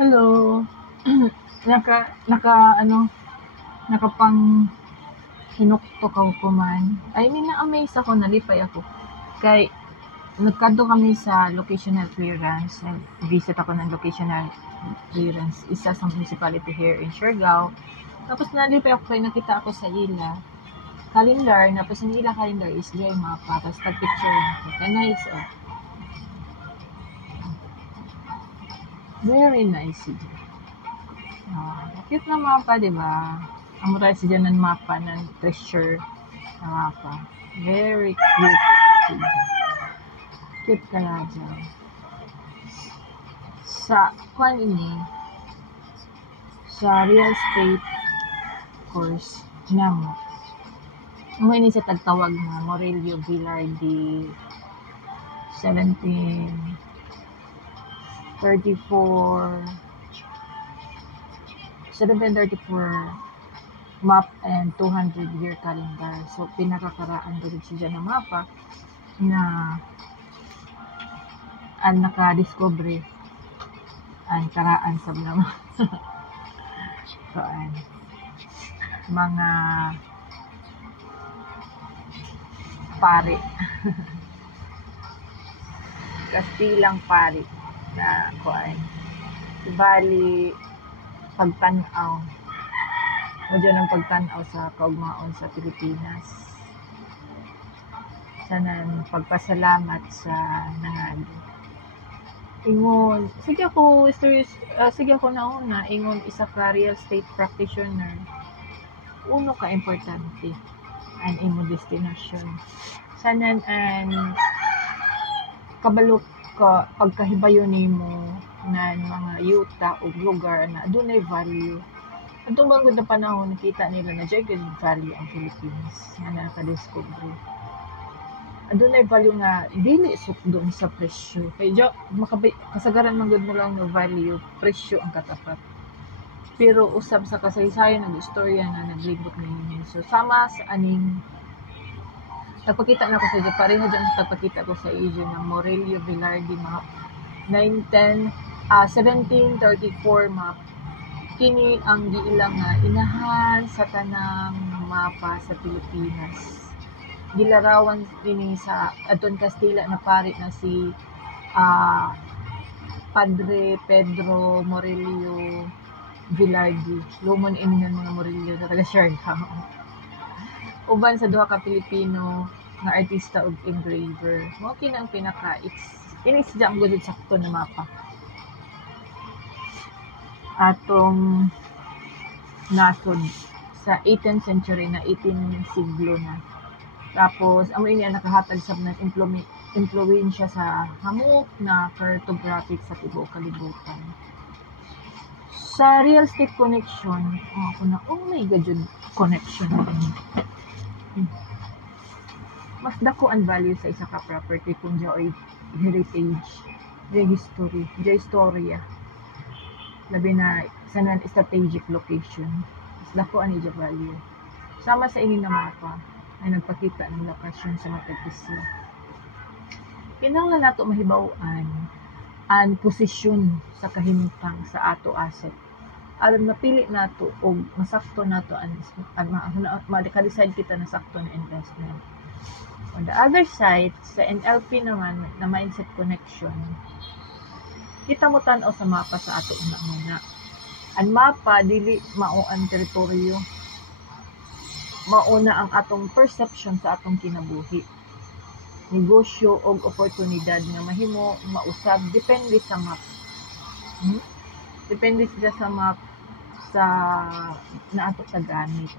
Hello. Nakapang hinuktok ako kuman. I mean, na-amaze ako, nalipay ako. Kay, nagkadto kami sa locational clearance. Nag-visit ako ng locational clearance. Isa sa municipality here in Siargao. Tapos nalipay ako kay nakita ako sa ila. Calendar, tapos yung ila calendar is dry mapa. Tapos tag-picture ako. Kaya nice, oh. Very nice. Cute na mapa, di ba? Ang mura siya ng mapa ng treasure na mapa. Very cute. Cute ka na dyan. Sa kwan ini, sa real estate course namo. Mo ini sa tagtawag na Morelio Villardi 1734 map and 200-year calendar. So, pinakakaraan doon siya na mapa na ang nakadiscovery ang karaan sa naman. So, mga pari. Kastilang pari na kuan. Bali, pagtanaw. Medyo ng pagtanaw sa kaugmaon sa Pilipinas. Sanan pagpasalamat sa nangag. Ingon, sige ako nauna, ingon isa ka real estate practitioner. Uno ka importante ang imo destination. Sanan and kabalok ka pagkahibayon nimo na mga yuta o lugar na adunay value. Atong bangod na panahon nakita nila na dyan good value ang Philippines nga nakadiscovery. Adunay value nga dili sukdon sa presyo. Kay jo kasagaran man gud mo lang na value, presyo ang katapat. Pero usab sa kasaysayan ng istorya nga naglibot niini. So sama sa aning nagpakita na ko sa iyo, pareho dyan sa nagpakita ko sa iyo ng Morelio Villardi map 1734 map. Kini ang giilang nga inahan sa tanang mapa sa Pilipinas. Gilarawan kini sa adton Castilla na pari na si Padre Pedro Morelio Villardi. Lumon ini ng mga Morelio sa taga Siargao. Uban sa duha ka Pilipino nga artista ug engraver. Mao kini ang ini siya ang gudud sakto na mapa. Atong nasod sa 18th century na 18th siglo na. Tapos amo ini ang nakahatag sa impluwensya sa hamok na cartographic sa tibuok kalibutan. Sa real estate connection, oh my god, yun, connection. Mas dako ang value sa isa ka property kung dyan heritage, dyan history, dyan istorya. Labi na sa non-strategic location. Mas dako ang dyan value. Sama sa ini na mapa ay nagpakita ng lokasyon sa matag isla. Kinahanglan nato mahibaw-an ang posisyon sa kahimtang sa ato asset. Aron mapili nato o masakto nato ang ma-decide kita na sakto na investment. On the other side, sa NLP naman na mindset connection, kita mo tan-aw sa mapa sa ato una. Ang mapa dili mao ang teritoryo, mauna ang atong perception sa atong kinabuhi. Negosyo o oportunidad nga mahimo mausab depende sa map. Depende sila sa map sa na ato tagamit.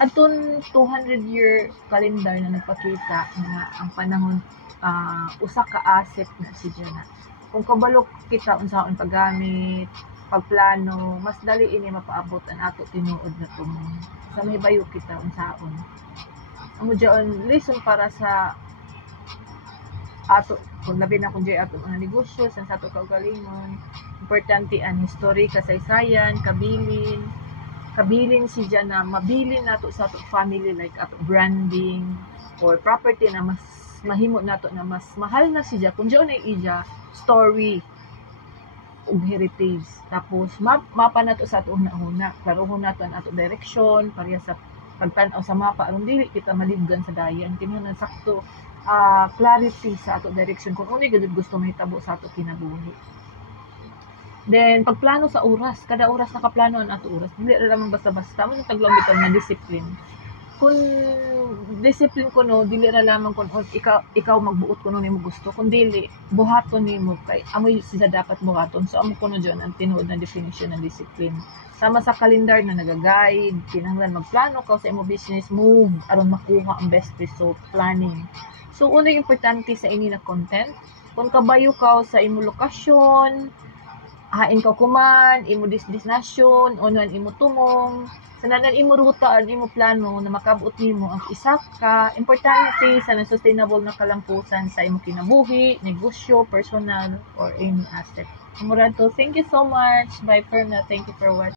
Atong 200-year calendar na nagpakita nga ang panahon usa ka asset na siya na. Kung kabalok kita unsaon paggamit, pagplano, mas dali ini mapaabot ang ato tinuod na tumong. Sa mahibayo kita unsaon. Amo diyon lesson para sa ato kung labi na kung ato mga negosyo sa ato kaugalingon. Importante ang history, kasaysayan, kabilin siya na mabilin nato sa ato family like ato branding or property na mas mahimo nato na mas mahal na siya kung diyon ay ija story ug heritage. Tapos mapa na to sa ato una-una, klarohon nato ang ato direksyon pareha sa pagtan-aw sa mapa aron dili kita maliggan sa dayan. Kinahanglan sakto clarity sa ato direksyon kung unay gud gusto mahitabo sa ato kinabuhi. Then pagplano sa oras, kada oras nakaplano ang ato oras. Dili ra lamang basta-basta mo taglang bitaw na discipline. Kung discipline ko no, dili ra lamang kung ikaw magbuot kuno nimo gusto, kun dili buhaton nimo kay amoy sila dapat buhaton. So amo kuno diyon ang tinuod na definition ng discipline. Sama sa calendar na naga-guide, kinahanglan magplano ka sa imo business move aron makuha ang best result, planning. So unay importante sa ini na content, kung kabayo ka sa imo lokasyon, hain ka kuman, imo destination, unon imo tumong, sananan imo ruta, ang imo plano na makabuot nimo ang isa ka importante sa sustainable na kalampusan sa imo kinabuhi, negosyo, personal, or any asset. Murado, thank you so much. Bye for now. Thank you for watching.